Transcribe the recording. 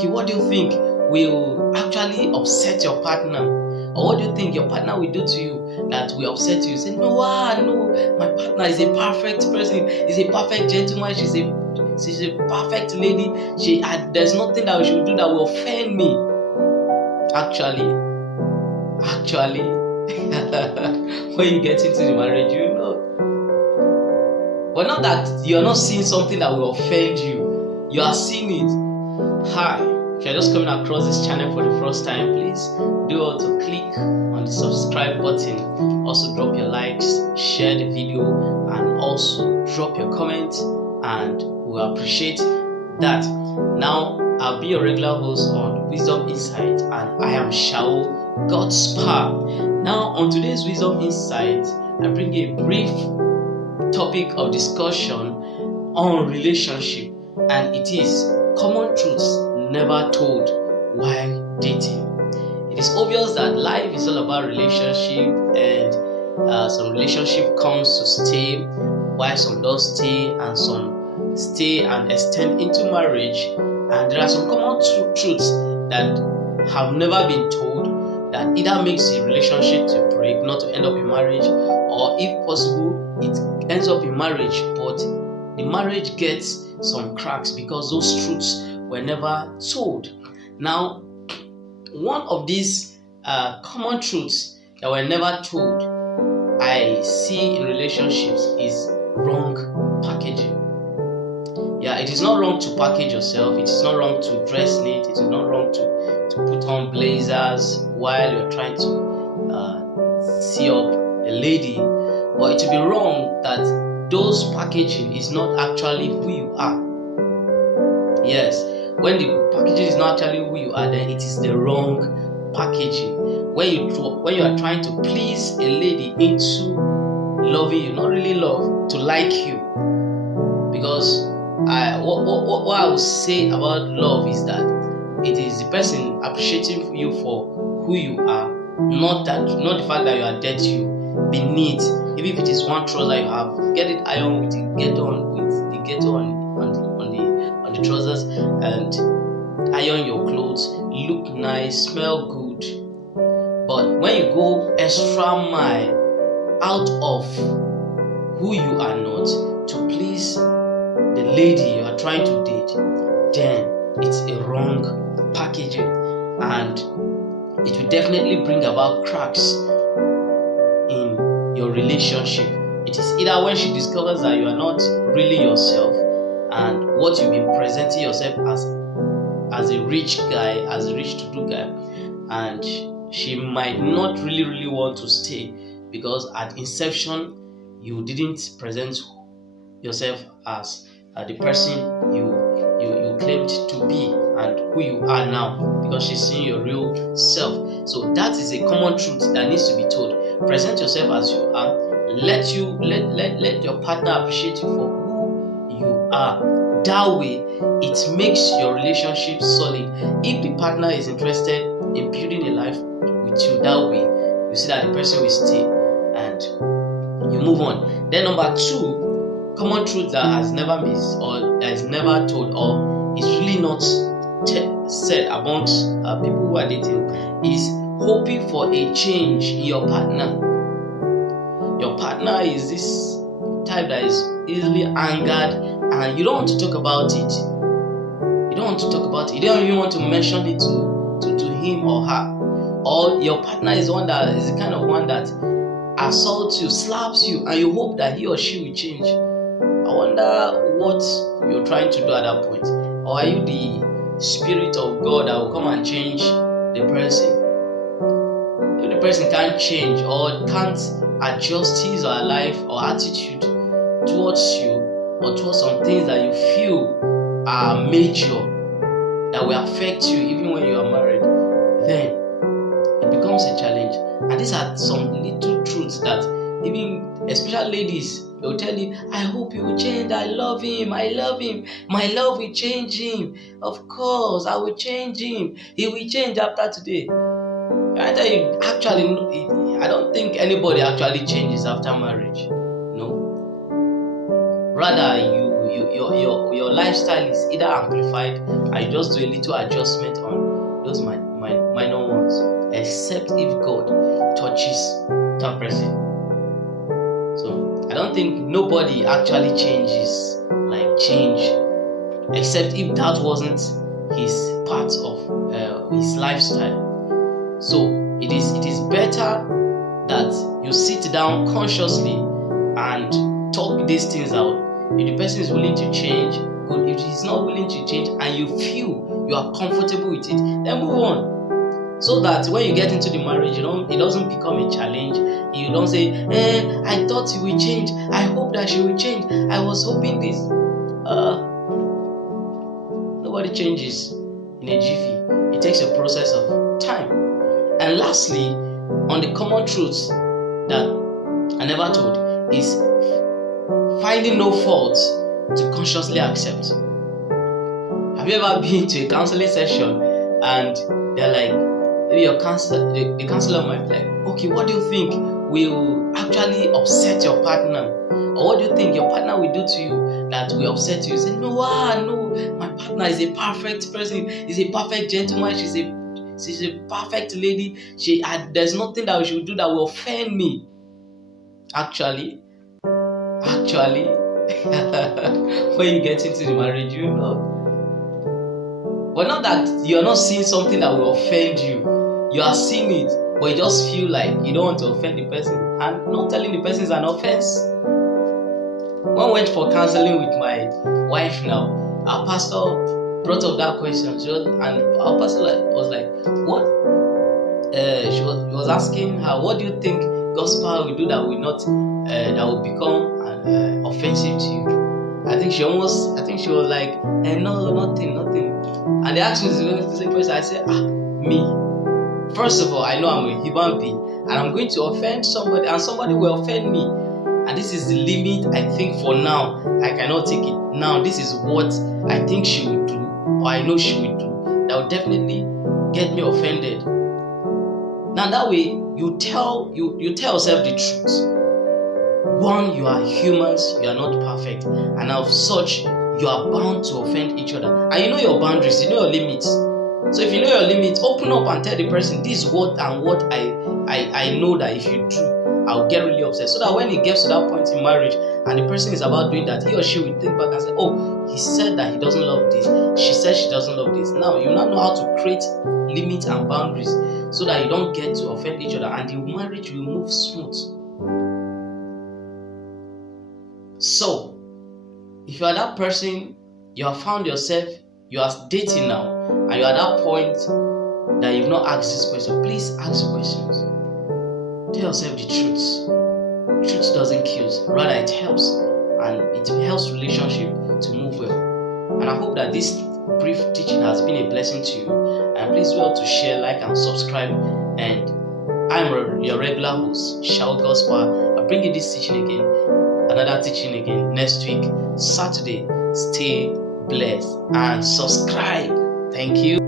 Okay, what do you think will actually upset your partner? Or what do you think your partner will do to you that will upset you? Say, no, no, my partner is a perfect person, is a perfect gentleman, she's a perfect lady. There's nothing that she will do that will offend me. Actually, when you get into the marriage, you know. But not that you're not seeing something that will offend you. You are seeing it. Hi, if you're just coming across this channel for the first time, please do all to click on the subscribe button. Also drop your likes, share the video, and also drop your comments, and we'll appreciate that. Now, I'll be your regular host on Wisdom Insight, and I am Shawo Godspower. Now, on today's Wisdom Insight, I bring a brief topic of discussion on relationship, and it is common truths never told while dating. It is obvious that life is all about relationship, and some relationship comes to stay, while some don't stay, and some stay and extend into marriage. And there are some common truths that have never been told that either makes a relationship to break, not to end up in marriage, or if possible, it ends up in marriage, but the marriage gets some cracks because those truths were never told. Now, one of these common truths that were never told I see in relationships is wrong packaging. Yeah, it is not wrong to package yourself. It is not wrong to dress neat. It is not wrong to put on blazers while you're trying to see up a lady. But it would be wrong that those packaging is not actually who you are. Yes, when the packaging is not actually who you are, then it is the wrong packaging. When you are trying to please a lady into loving you, not really love, to like you, because what I would say about love is that it is the person appreciating you for who you are, not the fact that you are dirty. Be neat. Even if it is one trouser you have, get it ironed with the get on the trousers, and iron your clothes. Look nice, smell good. But when you go extra mile out of who you are not to please the lady you are trying to date, then it's a wrong packaging, and it will definitely bring about cracks in your relationship. It is either when she discovers that you are not really yourself, and what you've been presenting yourself as a rich guy, as a rich to-do guy, and she might not really want to stay because at inception you didn't present yourself as the person you claimed to be and who you are now, because she's seeing your real self. So that is a common truth that needs to be told. Present yourself as you are. Let your partner appreciate you for who you are. That way, it makes your relationship solid. If the partner is interested in building a life with you, that way, you see that the person will stay and you move on. Then number 2, common truth that has never missed or that is never told or is really not said amongst people who are dating is hoping for a change in your partner. Your partner is this type that is easily angered, and you don't want to talk about it. You don't want to talk about it. You don't even want to mention it to him or her. Or your partner is one that is the kind of one that assaults you, slaps you, and you hope that he or she will change. I wonder what you're trying to do at that point. Or are you the Spirit of God that will come and change the person? If the person can't change or can't adjust his or her life or attitude towards you or towards some things that you feel are major that will affect you even when you are married, then it becomes a challenge. And these are some little truths that even, especially ladies, they'll tell you, I hope you will change. I love him. My love will change him. Of course, I will change him. He will change after today. I tell you, actually, I don't think anybody actually changes after marriage. No. Rather, your lifestyle is either amplified and you just do a little adjustment on those minor ones, except if God touches that person. So I don't think nobody actually changes, except if that wasn't his part of his lifestyle. So it is better that you sit down consciously and talk these things out. If the person is willing to change, good. If he's not willing to change and you feel you are comfortable with it, then move on. So that when you get into the marriage, it doesn't become a challenge. You don't say, I thought you will change. I hope that she will change. I was hoping this. Nobody changes in a jiffy. It takes a process of time. And lastly, on the common truths that I never told is finding no fault to consciously accept. Have you ever been to a counseling session and they're like, maybe your counselor, the counselor might be like, okay, what do you think will actually upset your partner? Or what do you think your partner will do to you that will upset you? You say, no, my partner is a perfect person, is a perfect gentleman, she's a perfect lady. There's nothing that she will do that will offend me. Actually, when you get into the marriage, you know. But not that you're not seeing something that will offend you. You are seeing it, but you just feel like you don't want to offend the person. And not telling the person is an offense. When I went for counseling with my wife now, our pastor brought up that question. And our pastor was like, what? He was asking her, what do you think God's power will do that will become offensive to you? I think she was like, no, nothing. And they asked me the same question. I said, me. First of all, I know I'm a human being and I'm going to offend somebody and somebody will offend me. And this is the limit, I think, for now. I cannot take it. Now, this is what I think she will do, or I know she will do, that will definitely get me offended. Now, that way, you tell yourself the truth. One, you are humans, you are not perfect. And of such, you are bound to offend each other. And you know your boundaries, you know your limits. So if you know your limits, open up and tell the person, this is what I know that if you do, I'll get really upset. So that when it gets to that point in marriage and the person is about doing that, he or she will think back and say, oh, he said that he doesn't love this. She said she doesn't love this. Now, you now know how to create limits and boundaries so that you don't get to offend each other and the marriage will move smooth. So, if you are that person, you have found yourself, you are dating now, and you are at that point that you've not asked this question, please ask questions. Tell yourself the truth. Truth doesn't kill, rather it helps, and it helps relationship to move well. And I hope that this brief teaching has been a blessing to you. And please well to share, like, and subscribe. And I'm your regular host, Shawo Godspower. I'll bring you this teaching again, another teaching again next week, Saturday. Stay blessed and subscribe. Thank you.